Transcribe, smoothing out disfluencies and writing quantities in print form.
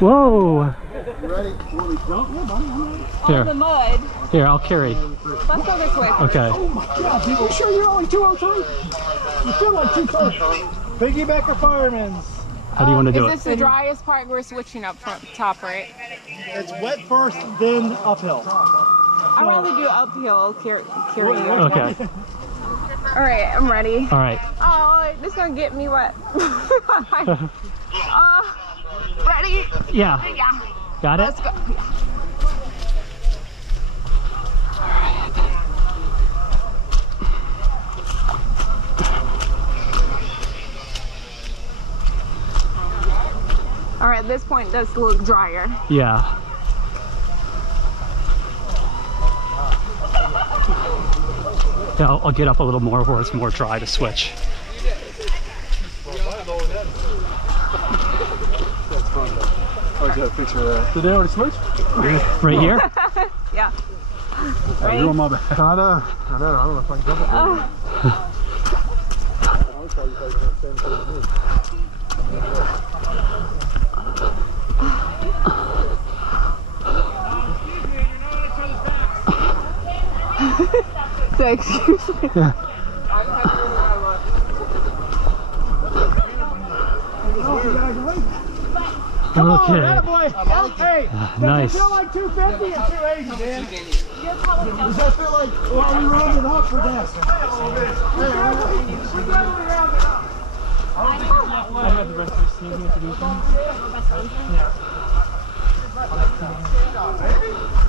Whoa! You ready? Here. On the mud. Here, I'll carry. Let's go this way. Okay. Oh my God, dude, you sure you're only 203? You feel like 230. Piggybacker firemen's. How do you want to do Is it? this the driest part? We're switching up from top, right? It's wet first, then uphill. I'd rather do uphill carry you. Okay. All right, I'm ready. All right. Oh, this is gonna get me wet. Ready? Yeah. Yeah. Got it? Let's go. All right, this point does look drier. Yeah. Yeah, I'll get up a little more where it's more dry to switch. Did they already switch? Right here? Yeah. Right. You're on my back. I know. I don't know if I can jump it. So, excuse me. Yeah. Okay. Hey, Nice. does it feel like 250 or 280, man? Does that feel like, well, we rounded up for this? We're definitely rounded up. I have the best of sneaking introduction. Yeah.